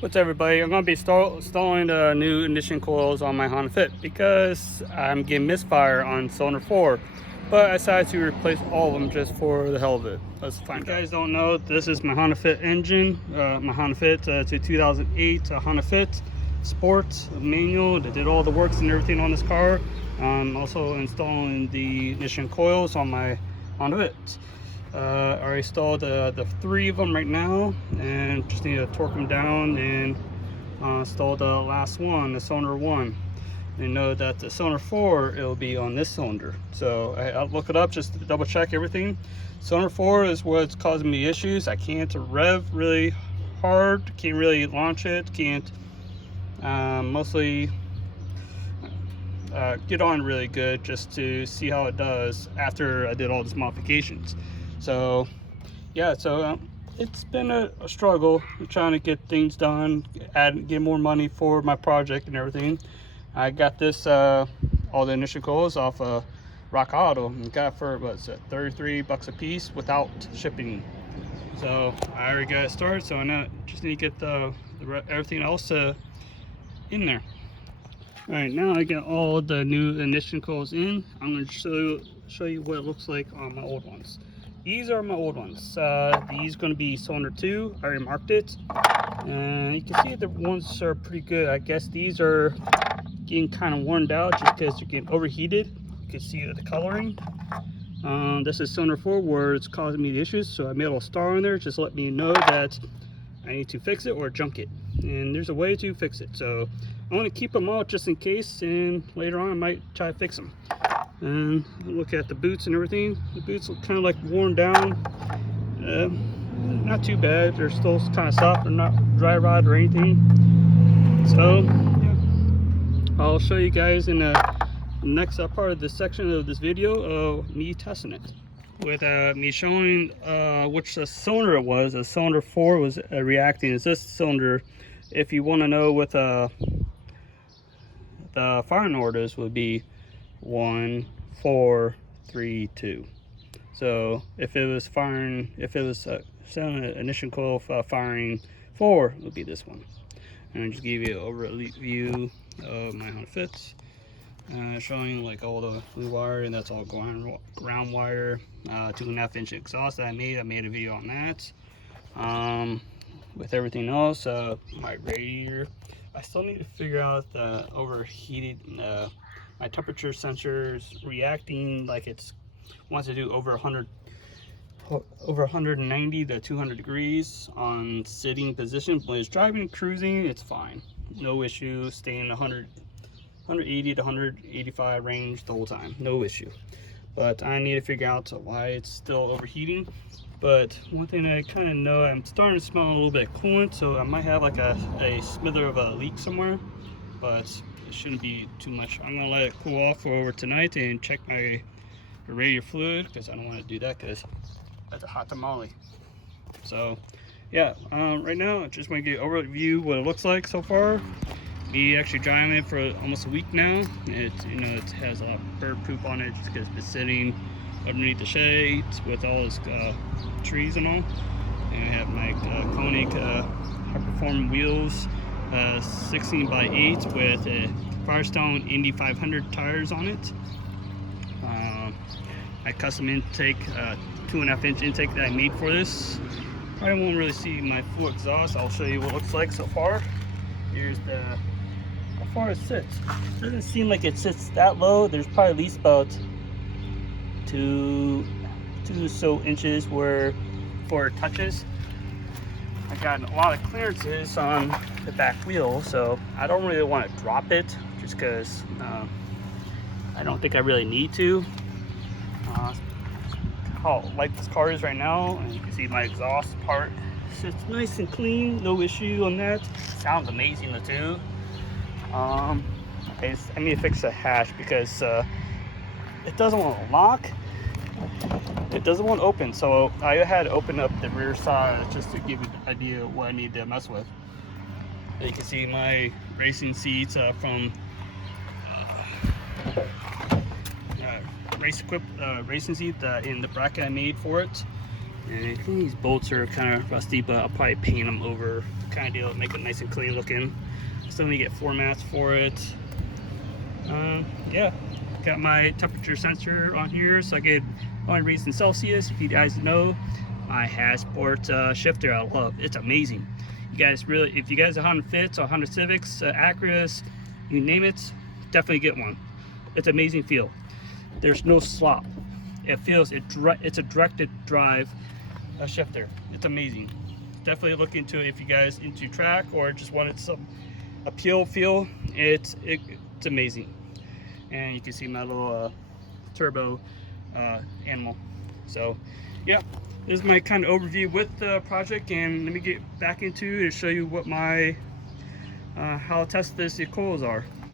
What's up, everybody? I'm going to be installing the new ignition coils on my Honda Fit because I'm getting misfire on cylinder 4, but I decided to replace all of them just for the hell of it. Let's find out. If you guys don't know, this is my Honda Fit engine, my Honda Fit. It's a 2008 Honda Fit Sport manual that did all the works and everything on this car. I'm also installing the ignition coils on my Honda Fit. I already installed the 3 of them right now, and just need to torque them down and install the last one, the cylinder 1. And know that the cylinder 4, it'll be on this cylinder. So I'll look it up just to double check everything. Cylinder 4 is what's causing me issues. I can't rev really hard, can't really launch it, can't mostly get on really good just to see how it does after I did all these modifications. So yeah, it's been a struggle trying to get things done, get more money for my project and everything. I got this all the initial coils off Rock Auto and got it for what's it, 33 bucks a piece without shipping. So I already got it started, so I now just need to get everything else in there. All right, now I got all the new ignition coils in. I'm going to show you what it looks like on my old ones. These are my old ones. These are going to be cylinder 2. I already marked it. And you can see the ones are pretty good. I guess these are getting kind of worn out just because they're getting overheated. You can see the coloring. This is cylinder 4 where it's causing me the issues. So I made a little star on there. Just let me know that I need to fix it or junk it. And there's a way to fix it. So I want to keep them out just in case, and later on I might try to fix them. And look at the boots and everything. The boots look kind of like worn down. Not too bad. They're still kind of soft. They're not dry rot or anything. So yeah, I'll show you guys in the next part of this section of this video of me testing it. With me showing which cylinder it was. The cylinder 4 was reacting as this cylinder. If you want to know what the firing orders would be 1, 4, 3, 2. So if it was firing, ignition coil firing 4, it would be this one. And I'll just give you an overview of my Honda Fits, showing like all the blue wire, and that's all ground wire. 2.5-inch exhaust that I made a video on that. With everything else, my radiator, I still need to figure out the overheated. My temperature sensor is reacting like it's wants to do over 190 to 200 degrees on sitting position. When it's driving and cruising, it's fine, no issue, staying 180 to 185 range the whole time, no issue. But I need to figure out why it's still overheating. But one thing I kind of know, I'm starting to smell a little bit of coolant, so I might have like a smither of a leak somewhere, but it shouldn't be too much. I'm gonna let it cool off for over tonight and check my radiator fluid, because I don't want to do that because that's a hot tamale. So yeah, right now I just want to get an overview what it looks like so far. Me actually driving it for almost a week now. It has a lot of bird poop on it just because it's been sitting underneath the shades with all those trees and all. And we have my Koenig high performing wheels, 16x8 with Firestone Indy 500 tires on it. My custom intake, 2.5-inch intake that I made for this. Probably won't really see my full exhaust. I'll show you what it looks like so far. Here's how far it sits. It doesn't seem like it sits that low. There's probably at least about two so inches before it touches. I got a lot of clearances on the back wheel, so I don't really want to drop it just because I don't think I really need to. How light this car is right now, and you can see my exhaust part sits nice and clean, no issue on that. Sounds amazing too. I need to fix the hatch because it doesn't want to lock. It doesn't want to open, so I had to open up the rear side just to give you an idea of what I need to mess with. You can see my racing seats from racing seat in the bracket I made for it. And I think these bolts are kind of rusty, but I'll probably paint them over kind of deal, make it nice and clean looking. Still need to get floor mats for it. Yeah, got my temperature sensor on here, so I get only reads in Celsius. If you guys know, my Hasport shifter I love. It's amazing. You guys really, if you guys are Honda Fits or Honda Civics, Acuras, you name it, definitely get one. It's amazing feel. There's no slop. It feels it's a directed drive shifter. It's amazing. Definitely look into it if you guys into track or just wanted some appeal feel. It's amazing. And you can see my little turbo animal. So yeah, this is my kind of overview with the project, and let me get back into it and show you what my how tested the coils are.